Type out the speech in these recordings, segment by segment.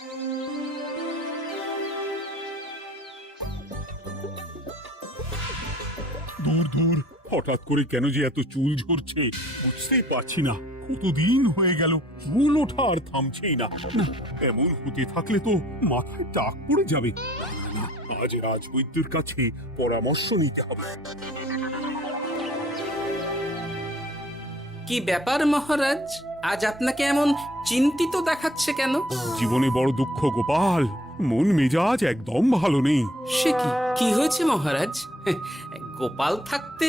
দূর দূর, হঠাৎ করে কেন যে এত চুল ঝরছে বুঝতেই পারছি না। কতদিন হয়ে গেল চুল ওঠা আর থামছেই না। না, এমন হতে থাকলে তো মাথায় টাক পড়ে যাবে। না, না, আজ রাজবৈদ্যের কাছে পরামর্শ নিতে হবে। কি ব্যাপার মহারাজ, আজ আপনাকে এমন চিন্তিত দেখাচ্ছে কেন? জীবনে বড় দুঃখ গোপাল, মন মেজাজ একদম ভালো নেই। সে কি কি হয়েছে মহারাজ? গোপাল থাকতে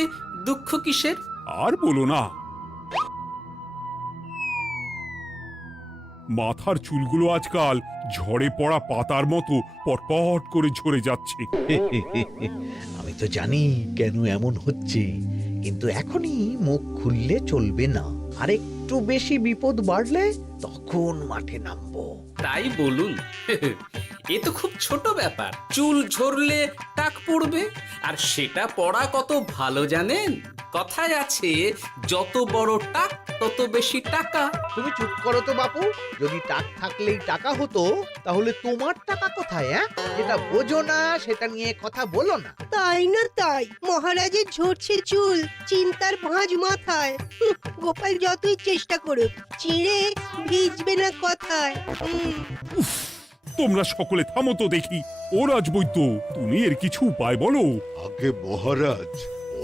দুঃখ কিসের? আর বলো না, মাথার চুলগুলো আজকাল ঝড়ে পড়া পাতার মতো পটপট করে ঝরে যাচ্ছে। আমি তো জানি কেন এমন হচ্ছে, কিন্তু এখনই মুখ খুললে চলবে না। আর একটু বেশি বিপদ বাড়লে তখন মাঠে নামবো। তাই বলুন। এ তো খুব ছোট ব্যাপার, চুল ঝরলে টাক পড়বে, আর সেটা পড়া কত ভালো জানেন? কথায় আছে, যত বড় টাক তত বেশি টাকা। তুমি চুপ করো তো বাপু। যদি টাক থাকলেই টাকা হতো, তাহলে তোমার টাকা কোথায়? যেটা বোঝো না সেটা নিয়ে কথা বলো না। তাই না তাই, মহারাজের ঝরছে চুল, চিন্তার ভাঁজ মাথায়। গোপাল যতই চেষ্টা করুক, চিড়ে ভিজবে না কথায়। তোমরা সকলে থামো তো দেখি। ও রাজবৈদ্য, তুমি এর কিছু উপায় বলো। আগে মহারাজ,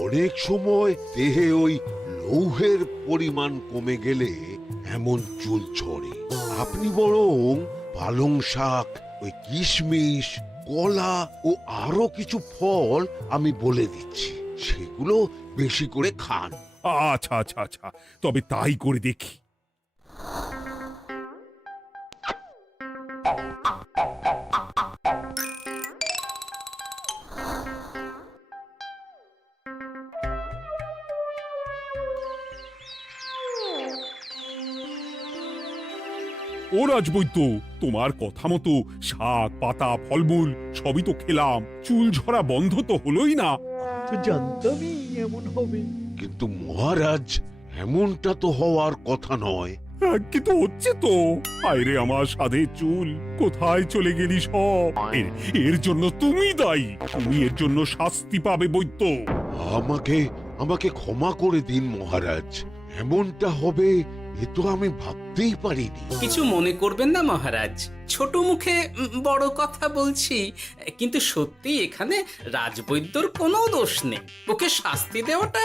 অনেক সময় দেহে ওই লৌহের পরিমাণ কমে গেলে এমন চুল ঝরে। আপনি বরং পালং শাক, ওই কিশমিশ, কলা ও আরো কিছু ফল আমি বলে দিচ্ছি, সেগুলো বেশি করে খান। আচ্ছা আচ্ছা আচ্ছা, তবে তাই করে দেখি। ও রাজবৈদ্য, তোমার কথা মতো শাক পাতা ফলমূল সবই তো খেলাম, চুল ঝরা বন্ধ তো হলোই না। তো জানতামই এমন হবে। কিন্তু মহারাজ, এমনটা তো হওয়ার কথা নয়। কিন্তু হচ্ছে তো। আরে আমার সাধে চুল, কোথায় চলে গেলি সব? এর জন্য তুমি দায়ী। তুমি এর জন্য শাস্তি পাবে বৈদ্য। আমাকে আমাকে ক্ষমা করে দিন মহারাজ, এমনটা হবে এ তো আমি ভাবতেই পারিনি। কিছু মনে করবেন না মহারাজ, ছোট মুখে বড় কথা বলছি, কিন্তু সত্যি এখানে রাজবৈদ্যর কোনো দোষ নেই। ওকে শাস্তি দেওয়াটা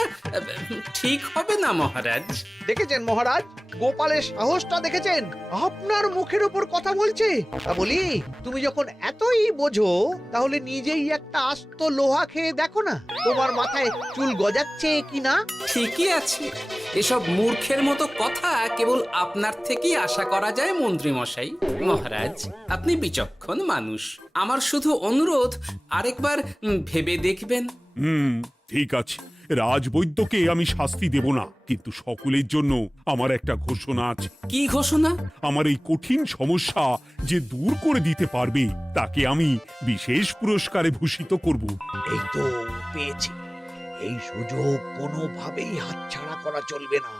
ঠিক হবে না মহারাজ। দেখেছেন মহারাজ, গোপালের সাহসটা দেখেছেন? আপনার মুখের উপর কথা বলছে। তা বলি, তুমি যখন এতই বোঝো, তাহলে নিজেই একটা আস্ত লোহা খেয়ে দেখো না, তোমার মাথায় চুল গজাচ্ছে কিনা। ঠিকই আছে, এসব মূর্খের মতো কথা কেবল আপনার থেকেই আশা করা যায় মন্ত্রী মশাই। মহারাজ, আপনি বিচক্ষণ মানুষ, আমার শুধু অনুরোধ, আরেকবার ভেবে দেখবেন। ঠিক আছে, রাজবৈদ্যকে আমি শাস্তি দেব না, কিন্তু সকলের জন্য আমার একটা ঘোষণা আছে। কি ঘোষণা? আমার এই কঠিন সমস্যা যে দূর করে দিতে পারবে, তাকে আমি বিশেষ পুরস্কারে ভূষিত করব। এই তো পেয়েছি, এই সুযোগ কোনোভাবেই হাতছাড়া করা চলবে না।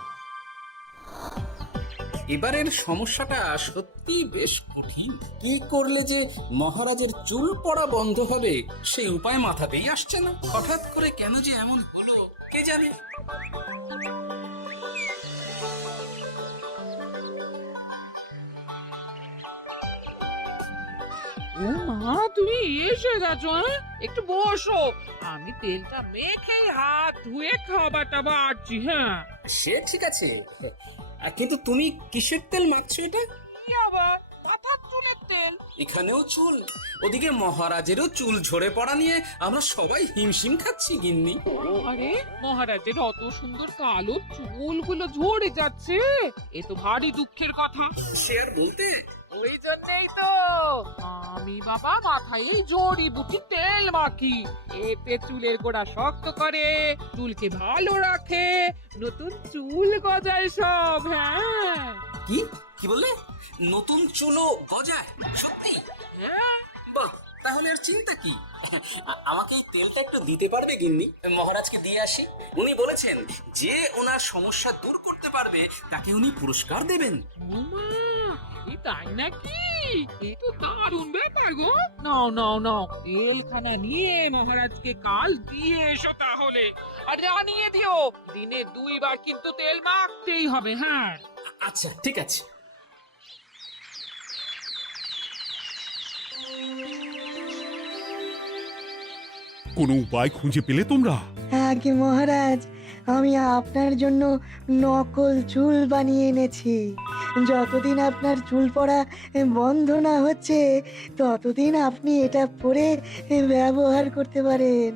এবারের সমস্যাটা সত্যি বেশ কঠিন। কি করলে যে মহারাজের চুল পড়া বন্ধ হবে সেই উপায় মাথাতেই আসছে না। হঠাৎ করে কেন যে এমন হলো কে জানে। ও মা, তুমি এসে গেছো? একটু বসো, আমি তেলটা মেখে হাত ধুয়ে খাবারটা বাড়ছি। হ্যাঁ, সে ঠিক আছে, কিন্তু তুমি কিসের তেল মাখছো এটা? কি আবার মাথার চুলের তেল? এখানেও চুল, ওদিকে মহারাজেরও চুল ঝরে পড়া নিয়ে আমরা সবাই হিমশিম খাচ্ছি গিন্নি। আরে মহারাজের অত সুন্দর কালো চুলগুলো ঝরে যাচ্ছে, এ তো ভারী দুঃখের কথা। সে আর বলতে, ওই জন্যই তো আমি বাবা মাথায় এই জড়িবুটি তেল মাখি। এতে চুলের গোড়া শক্ত করে, চুলকে ভালো রাখে, নতুন চুল গজায় সব। হ্যাঁ। কি কি বললে? নতুন চুলও গজায়? সত্যি? বাহ, তাহলে আর চিন্তা কি? আমাকে এই তেলটা একটু দিতে পারবে গিন্নি? মহারাজকে দিয়ে আসি। উনি বলেছেন যে ওনার সমস্যা দূর করতে পারবে তাকে উনি পুরস্কার দেবেন। ওমা, এই তাই নাকি? এ তো দারুণ ব্যাপার গো। নাও নাও নাও, তেলখানা নিয়ে মহারাজকে কাল দিয়ে এসো তাহলে। আর জানিয়ে দিও, দিনে 2 বার কিন্তু তেল মাখতেই হবে। হ্যাঁ, আচ্ছা ঠিক আছে। কোনো উপায় খুঁজে পেলে তোমরা? আগে মহারাজ, আমি আপনার জন্য নকল চুল বানিয়ে এনেছি। যতদিন আপনার চুল পড়া বন্ধ না হচ্ছে ততদিন আপনি এটা পরে ব্যবহার করতে পারেন।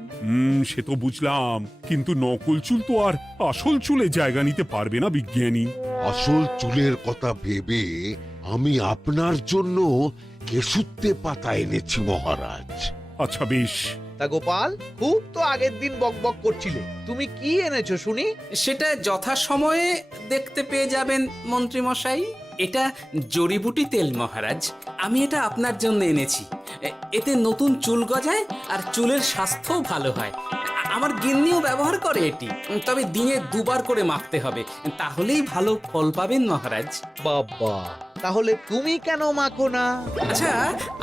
সে তো বুঝলাম, কিন্তু নকল চুল তো আর আসল চুলে জায়গা নিতে পারবে না বিজ্ঞানী। আসল চুলের কথা ভেবে আমি আপনার জন্য কেশুত্তে পাতা এনেছি মহারাজ। আচ্ছা বেশ। তা গোপাল, খুব তো আগের দিন বকবক করছিলে, তুমি কি এনেছো শুনি? সেটা যথাসময়ে দেখতে পেয়ে যাবেন মন্ত্রী মশাই। এটা জড়িবুটি তেল মহারাজ, আমি এটা আপনার জন্য এনেছি। এতে নতুন চুল গজায় আর চুলের স্বাস্থ্যও ভালো হয়। আমার গিন্নিও ব্যবহার করে এটি, তবে দিনে 2 বার করে মাখতে হবে, তাহলেই ভালো ফল পাবেন মহারাজ। বাবা, তাহলে তুমি কেন মাখো না? আচ্ছা,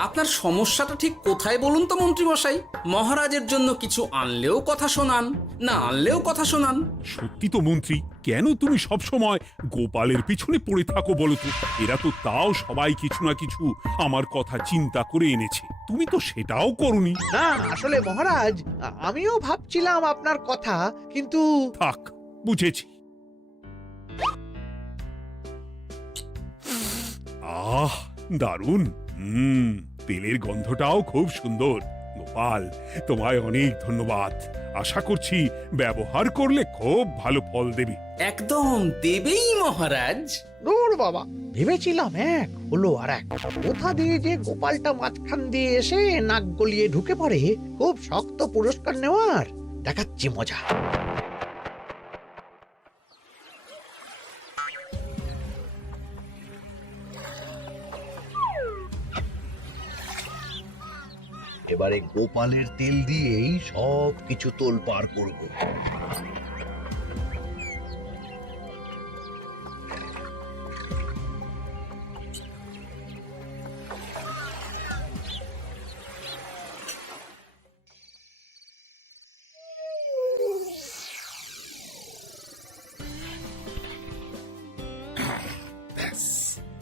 আপনার সমস্যাটা ঠিক কোথায় বলুন তো মন্ত্রী মশাই? মহারাজের জন্য কিছু আনলেও কথা শোনান, না আনলেও কথা শোনান। সত্যি তো মন্ত্রী, কেন তুমি সব সময় গোপালের পিছনে পড়ে থাকো বলো তো? এরা তো তাও সবাই কিছু না কিছু আমার কথা চিন্তা করে এনেছে, তুমি তো সেটাও করনি। না, আসলে মহারাজ, আমিও ভাবছিলাম আপনার কথা, কিন্তু থাক, বুঝেছি। আহ, দারুণ। তেলের গন্ধটাও খুব সুন্দর। গোপাল, তোমায় অনেক ধন্যবাদ। আশা করছি ব্যবহার করলে খুব ভালো ফল দেবে। একদম দেবেই মহারাজ। দূর বাবা, ভেবেছিলাম এক হলো আর এক। কোথা দিয়ে যে গোপালটা মাঝখান দিয়ে এসে নাক গলিয়ে ঢুকে পড়ে, খুব শক্ত পুরস্কার নেওয়ার। দেখাচ্ছি মজা। এবারে গোপালের তেল দিয়েই সব কিছু তোলপাড় করব।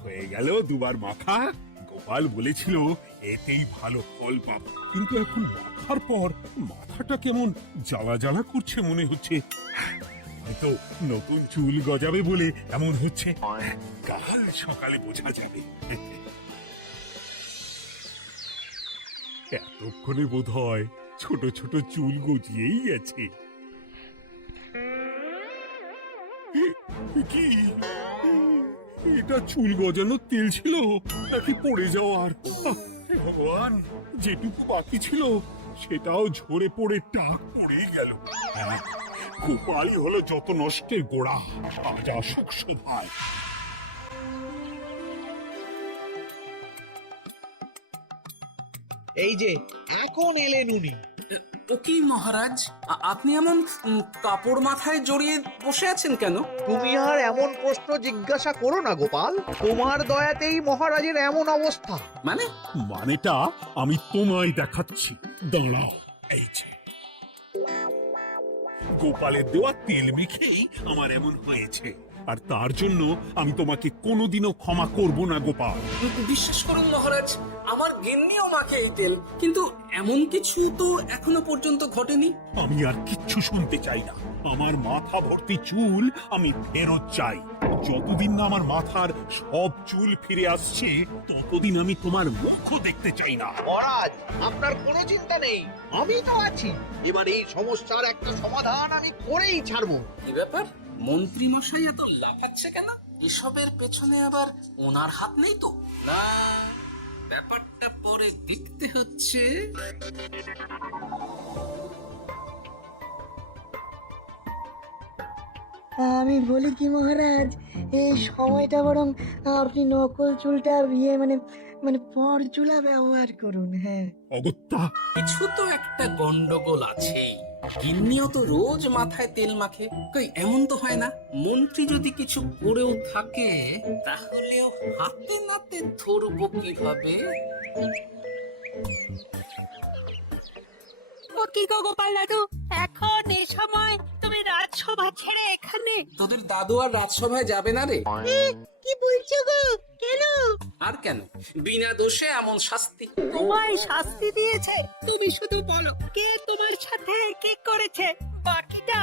হয়ে গেল 2 বার মাখা। গোপাল বলেছিল এতেই ভালো ফল পাবো, কিন্তু এখন মাখার পর মাথাটা কেমন জ্বালা জ্বালা করছে মনে হচ্ছে। হয়তো নতুন চুল গজাবে বলে এমন হচ্ছে। কাল সকালে বোঝা যাবে। এতক্ষণে বোধ হয় ছোট ছোট চুল গজিয়েই গেছে। কি এটা চুল গজানোর তেল ছিল নাকি পড়ে যাওয়ার? হে ভগবান, যেটুকু বাকি ছিল সেটাও ঝরে পড়ে টাক পড়ে গেল। গোপালই হলো যত নষ্টের গোড়া। আজ আসুক শোভায়। এই যে এখন এলেন উনি। ও কি মহারাজ, আপনি এমন কাপড় মাথায় জড়িয়ে বসে আছেন কেন? তুমি আর এমন প্রশ্ন জিজ্ঞাসা করো না গোপাল, তোমার দয়াতেই মহারাজের এমন অবস্থা। মানে? মানেটা আমি তোমায় দেখাচ্ছি, দাঁড়াও। এই যে গোপালের দেওয়া তেল মেখেই আমার এমন হয়েছে, আর তার জন্য আমি তোমাকে কোনোদিনও ক্ষমা করব না গোপাল। বিশ্বাস করুন মহারাজ, আমার গিন্নিও মাখে এই তেল, কিন্তু এমন কিছু তো এখনো পর্যন্ত ঘটেনি। আমি আর কিচ্ছু শুনতে চাই না। আমার মাথা ভর্তি চুল আমি ফেরত চাই। যতদিন না আমার মাথার সব চুল ফিরে আসছে ততদিন আমি তোমার মুখও দেখতে চাই না। মহারাজ, আপনার কোনো চিন্তা নেই, আমি তো আছি। এবার এই সমস্যার একটা সমাধান আমি করেই ছাড়বো। কি ব্যাপার, মন্ত্রী মশাই এত লাফাচ্ছে কেন? এসবের পেছনে আবার ওনার হাত নেই তো? না, ব্যাপারটা পরে দেখতে হচ্ছে। আমি বলি কি মহারাজ, এই সময়টা বরং আপনি নকল চুলটা মানে মানে পরচুলা ব্যবহার করুন। হ্যাঁ, অগত্যা, কিছু তো একটা গন্ডগোল আছেই। গিন্নিও তো রোজ মাথায় তেল মাখে, কই এমন তো হয় না। মন্ত্রী যদি কিছু করেও থাকে তাহলেও হাতে নাতে ধরবো কিভাবে? ও কি গো গোপাল দাদু, এখন এই সময় তুমি রাজসভা ছেড়ে এখানে? তোদের দাদু আর রাজসভায় যাবে না রে? কি বলছো গো? কেন? আর কেন, বিনা দোষে এমন শাস্তি। তোমায় শাস্তি দিয়েছে? তুমি শুধু বলো কে তোমার সাথে কি করেছে, বাকিটা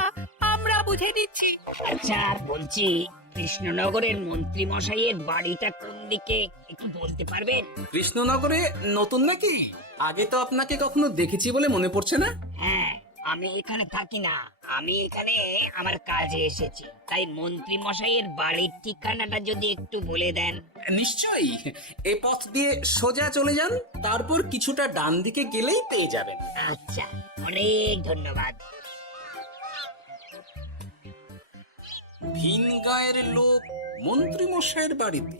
আমরা বুঝে নিচ্ছি। আচ্ছা বলছি, কৃষ্ণনগরের মন্ত্রী মশাইয়ের বাড়িটা কোন দিকে একটু বলতে পারবেন? কৃষ্ণনগরে নতুন নাকি? আগে তো আপনাকে কখনো দেখেছি বলে মনে পড়ছে না। হ্যাঁ, আমি এখানে থাকি না, আমি এখানে আমার কাজে এসেছি, তাই মন্ত্রী মশাইয়ের বাড়ির ঠিকানাটা যদি একটু বলে দেন। নিশ্চয়ই, এ পথ দিয়ে সোজা চলে যান, তারপর কিছুটা ডান দিকে গেলেই পেয়ে যাবেন। আচ্ছা, অনেক ধন্যবাদ। ভিন গায়ের লোক মন্ত্রী মশাইয়ের বাড়িতে,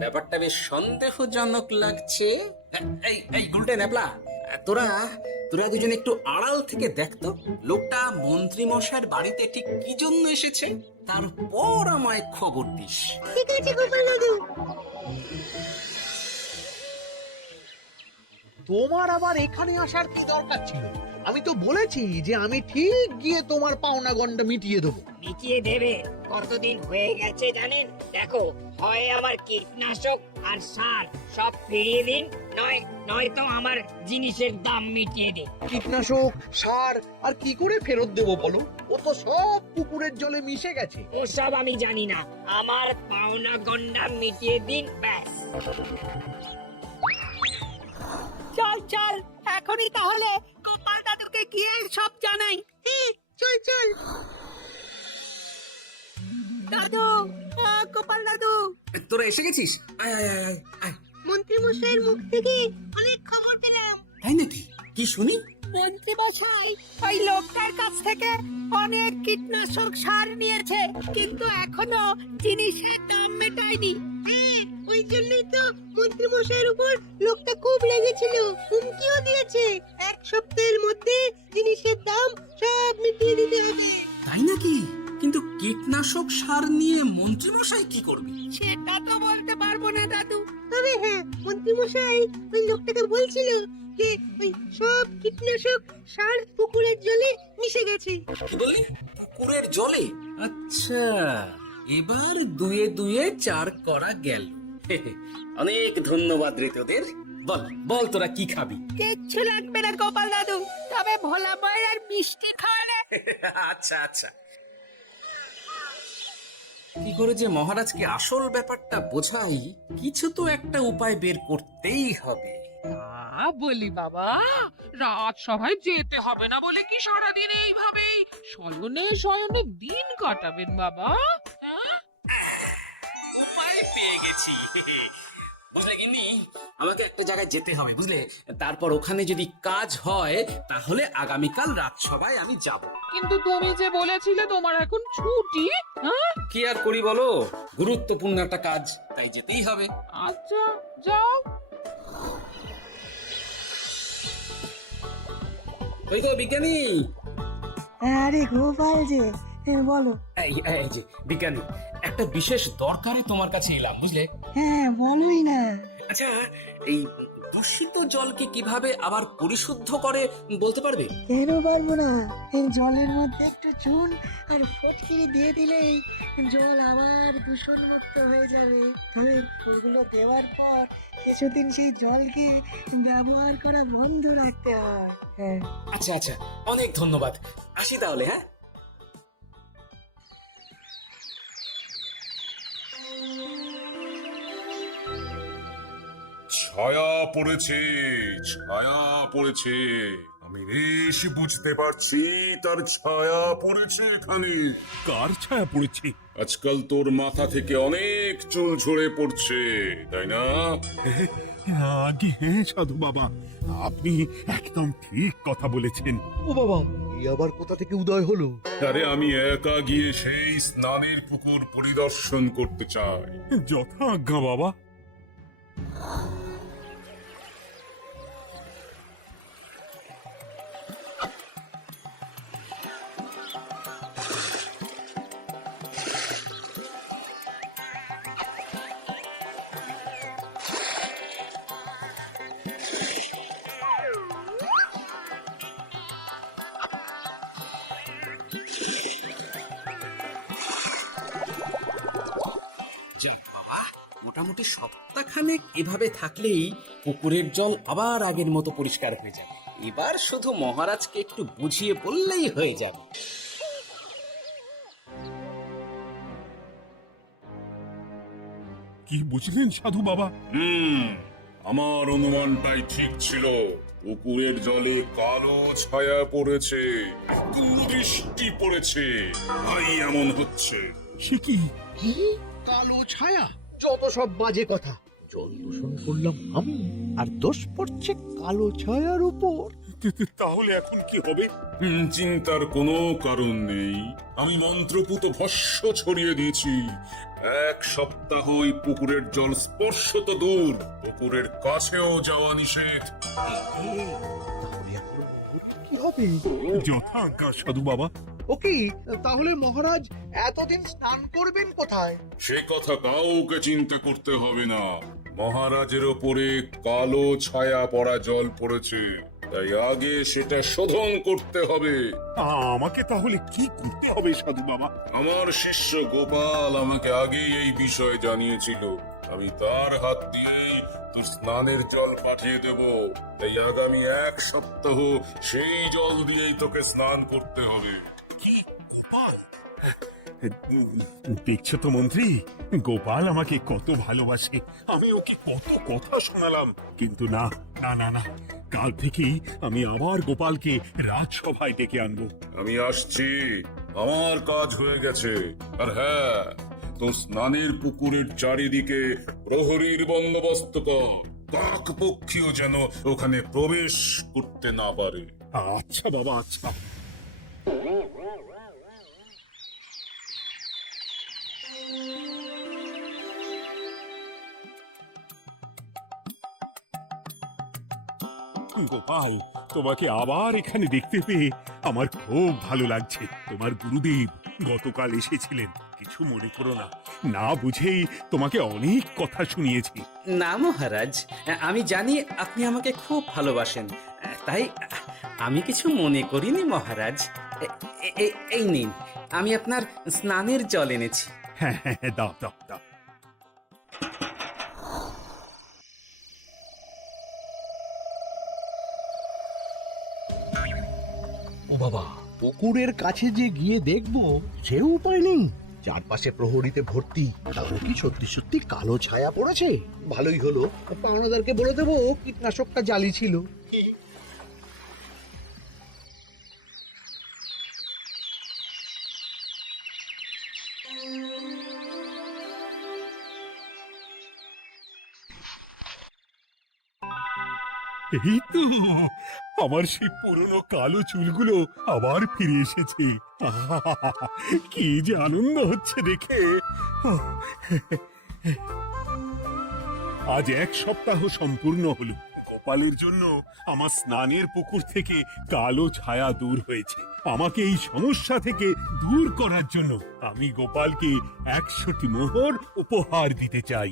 ব্যাপারটা বেশ সন্দেহজনক লাগছে। এই এই গুলটে নেপলা, তোরা তোরা দুজন একটু আড়াল থেকে দেখতো লোকটা মন্ত্রী মশাইয়ের বাড়িতে ঠিক কি জন্য এসেছে, তারপর আমায় খবর দিস। ঠিক আছে গোপাল দাদু। তোমার আবার এখানে আসার কি দরকার ছিল? আমি তো বলেছি যে আমি ঠিক গিয়ে তোমার পাওনা গন্ডা মিটিয়ে দেবো। মিটিয়ে দেবে? কতদিন হয়ে গেছে জানেন? দেখো, হয় আমার কীটনাশক আর সার সব ফিরিয়ে দিন, নয়তো আমার জিনিসের দাম মিটিয়ে দিন। কীটনাশক, সার আর কি করে ফেরত দেবো বলো? ও তো সব পুকুরের জলে মিশে গেছে। ওসব আমি জানি না, আমার পাওনা গন্ডা মিটিয়ে দিন, ব্যাস। চল চল, এখনই তাহলে গোপাল দাদুকে গিয়ে সব জানাই। চল চল দাদু, গোপাল দাদু, তোরা এসে গেছিস? আয় আয় আয় আয়, আয়। মন্ত্রী মশাইয়ের মুখ থেকে অনেক খবর পেলাম। তাই নাকি? কি শুনি? মন্ত্রী মশাই ওই লোকটার কাছ থেকে অনেক কীটনাশক সার নিয়েছে, কিন্তু এখনো জিনিসের দাম মেটায়নি। ওই জন্যই তো মন্ত্রী মশাইয়ের উপর লোকটা খুব লেগেছিল, হুমকিও দিয়েছে এক সপ্তাহের মধ্যে জিনিসের দাম সব মিটিয়ে দিতে হবে। তাই নাকি? কিন্তু কীটনাশক সার নিয়ে মন্ত্রী মশাই কি করবে? সেটা তো বলতে পারবো না দাদু, তবে হ্যাঁ, মন্ত্রী মশাই ওই লোকটাকে বলছিল যে ওই সব কীটনাশক সার পুকুরের জলে মিশে গেছে। কি বললি? পুকুরের জলে? আচ্ছা, এবার দুয়ে দুয়ে চার করা গেল। অনেক ধন্যবাদ রে তোদের। বল বল, তোরা কি খাবি? কিচ্ছু লাগবে না গোপাল দাদু, তবে ভোলা মায়ের আর মিষ্টি খাওয়ালে। আচ্ছা আচ্ছা। কি করে যে মহারাজকে আসল ব্যাপারটা বোঝাই, কিছু তো একটা উপায় বের করতেই হবে। তা বলি বাবা, রাজসভায় যেতে হবে না বলে কি সারাদিন এইভাবেই শয়নে শয়নে দিন কাটাবেন বাবা? হ্যাঁ? উপায় পেয়ে গেছি। বুঝলে গিন্নি, আমাকে একটা জায়গায় যেতে হবে, বুঝলে? তারপর ওখানে যদি কাজ হয় তাহলে আগামীকাল রাজসভায় আমি যাব। কিন্তু তুমি যে বলেছিলে তোমার এখন ছুটি। হ্যাঁ, কি আর করি বলো, গুরুত্বপূর্ণ একটা কাজ, তাই যেতেই হবে। আচ্ছা যাও। ওই তো বিজ্ঞানী। আরে গোপাল যে, বলো। এই যে বিজ্ঞানী, একটা বিশেষ দরকারে তোমার কাছে এলাম, বুঝলে? হ্যাঁ, বলোই না। আচ্ছা, এই দূষিত জলকে কিভাবে আবার পরিশুদ্ধ করে বলতে পারবে? কেন পারবো না? এই জলের মধ্যে একটু চুন আর ফটকিরি দিয়ে দিলেই জল আবার দূষণ মুক্ত হয়ে যাবে। তবে ওগুলো দেওয়ার পর কিছুদিন সেই জলকে ব্যবহার করা বন্ধ রাখতে হয়। হ্যাঁ। আচ্ছা আচ্ছা, অনেক ধন্যবাদ, আসি তাহলে। হ্যাঁ, ছায়া পড়েছে, ছায়া পড়েছে, আমি বেশ বুঝতে পারছি তার ছায়া পড়েছে এখানে। কার ছায়া পড়েছে? আজকাল তোর মাথা থেকে অনেক চুল ঝরে পড়ছে, তাই না? আগে হ্যাঁ সাধু বাবা, আপনি একদম ঠিক কথা বলেছেন। ও বাবা, এই আবার কোথা থেকে উদয় হলো? আরে আমি একা গিয়ে সেই স্নানের পুকুর পরিদর্শন করতে চাই। যথা আজ্ঞা বাবা। যাক বাবা, মোটামুটি সপ্তাহখানেক এভাবে থাকলেই পুকুরের জল আবার আগের মতো পরিষ্কার হয়ে যাবে। এবার শুধু মহারাজকে একটু বুঝিয়ে বললেই হয়ে যাবে। কি বুঝলেন সাধু বাবা? আমার অনুমানটাই ঠিক ছিল। পুকুরের জলে কালো ছায়া পড়েছে, কুদৃষ্টি পড়েছে, তাই এমন হচ্ছে। সে কি? কি কালো ছায়া? যত সব বাজে কথা। জল দূষণ করলাম আমি, আর দোষ পড়ছে কালো ছায়ার উপর। তাহলে এখন কি হবে? চিন্তার কোনো কারণ নেই। আমি মন্ত্রপুত ভস্য ছড়িয়ে দিয়েছি। 1 সপ্তাহ ওই পুকুরের জল স্পর্শ তো দূর, পুকুরের কাছেও যাওয়া নিষেধ। তাহলে এখন কি হবে? যথা আজ্ঞা সাধু বাবা। ও কি, তাহলে মহারাজ এতদিন স্নান করবেন কোথায়? সে কথা কাউকে চিন্তা করতে হবে না। মহারাজের ওপরে কালো ছায়া পড়া জল পড়েছে, তাই আগে সেটা শোধন করতে হবে। আমাকে তাহলে কি করতে হবে সাধু বাবা? আমার শিষ্য গোপাল আমাকে আগেই এই বিষয় জানিয়েছিল। আমি তার হাত দিয়ে তোর স্নানের জল পাঠিয়ে দেব, তাই আগামী 1 সপ্তাহ সেই জল দিয়েই তোকে স্নান করতে হবে। কি গোপাল? দেখছো তো মন্ত্রী, গোপাল আমাকে কত ভালোবাসে। আমি ওকে কত কথা শোনালাম, কিন্তু না না না না, কাল থেকেই আমি আবার গোপালকে রাজসভায় ডেকে আনবো। আমি আসছি, আমার কাজ হয়ে গেছে। আর হ্যাঁ, তোর স্নানের পুকুরের চারিদিকে প্রহরীর বন্দোবস্ত কর, কাক পক্ষীও যেন ওখানে প্রবেশ করতে না পারে। আচ্ছা বাবা, আচ্ছা। গোপাল, তোমাকে আবার এখানে দেখতে পেয়ে আমার খুব ভালো লাগছে। তোমার গুরুদেব গতকাল এসেছিলেন, কিছু মনে করো না। না বুঝেই তোমাকে অনেক কথা শুনিয়েছি। না মহারাজ, আমি জানি আপনি আমাকে খুব ভালোবাসেন, তাই আমি কিছু মনে করিনি মহারাজ। এই নিন, আমি আপনার স্নানের জল এনেছি। হ্যাঁ হ্যাঁ হ্যাঁ, দাও দাও দাও। ও বাবা, পুকুরের কাছে যে গিয়ে দেখবো সে উপায় নেই। চারপাশে প্রহরীতে ভর্তি, তাহলে কি সত্যি সত্যি কালো ছায়া পড়েছে? ভালোই হলো, পাওনাদারকে বলে দেবো কীটনাশকটা জালি ছিল। এই তো আমার সেই পুরনো কালো চুলগুলো আবার ফিরে এসেছে। আহা, কি যে আনন্দ হচ্ছে দেখে। আজ 1 সপ্তাহ সম্পূর্ণ হলো। গোপালের জন্য আমার স্নানের পুকুর থেকে কালো ছায়া দূর হয়েছে। আমাকে এই সমস্যা থেকে দূর করার জন্য আমি গোপালকে 100টি মোহর উপহার দিতে চাই।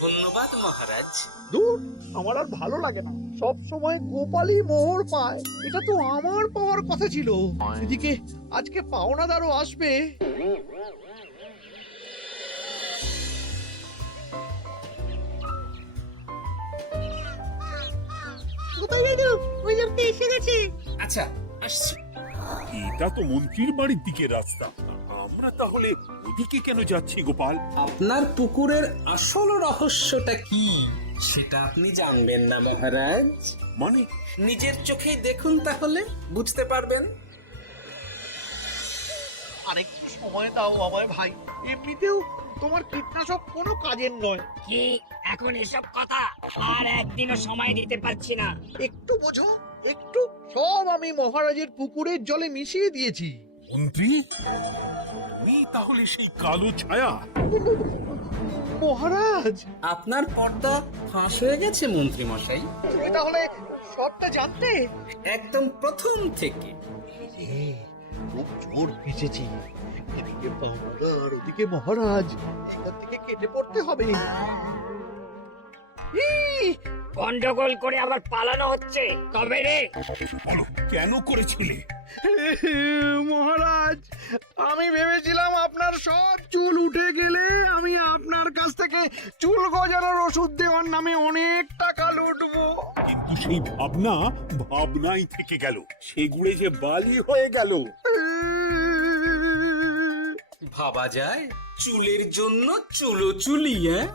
ধন্যবাদ মহারাজ। দূর, আমার আর ভালো লাগে না। সব সময় গোপালই মোহর পায়, এটা তো আমার পাওয়ার কথা ছিল। এদিকে আজকে পাওনাদারও আসবে। গোপাল দাদু, ওই লোকটা এসে গেছে। আচ্ছা, আসছি। এটা তো মন্ত্রীর বাড়ির দিকে রাস্তা, আমরা তাহলে ওদিকে কেন যাচ্ছি গোপাল? আপনার পুকুরের আসল রহস্যটা কি সেটা আপনি জানবেন না মহারাজ? মানে নিজের চোখেই দেখুন, তাহলে বুঝতে পারবেন। আরেক সময় দাও আমায় ভাই, এমনিতেও তোমার কীটনাশক কোনো কাজের নয়। কি এখন এসব কথা? আর একদিনও সময় দিতে পারছি না। একটু বোঝো, একটু। সব আমি মহারাজের পুকুরের জলে মিশিয়ে দিয়েছি। মন্ত্রী, তুমি তাহলে সেই কালো ছায়া? মহারাজ, আপনার পর্দা ফাঁস হয়ে গেছে মন্ত্রী মশাই। তুমি তাহলে সবটা জানতে? একদম প্রথম থেকে। খুব জোর ফেঁসেছি। এদিকে পাওনাদার, ওদিকে মহারাজ, এখান থেকে কেটে পড়তে হবে। গন্ডগোল করে আবার পালানো হচ্ছে তবে রে বলো কেন করেছিলে? মহারাজ, আমি ভেবেছিলাম আপনার সব চুল উঠে গেলে আমি আপনার কাছ থেকে চুল গজানোর ওষুধ দেওয়ার নামে অনেক টাকা লুটবো। কিন্তু সেই ভাবনা ভাবনাই থেকে গেল, সেগুড়ে যে বালি হয়ে গেল। ভাবা যায় চুলের জন্য চুলো চুলি, হ্যাঁ?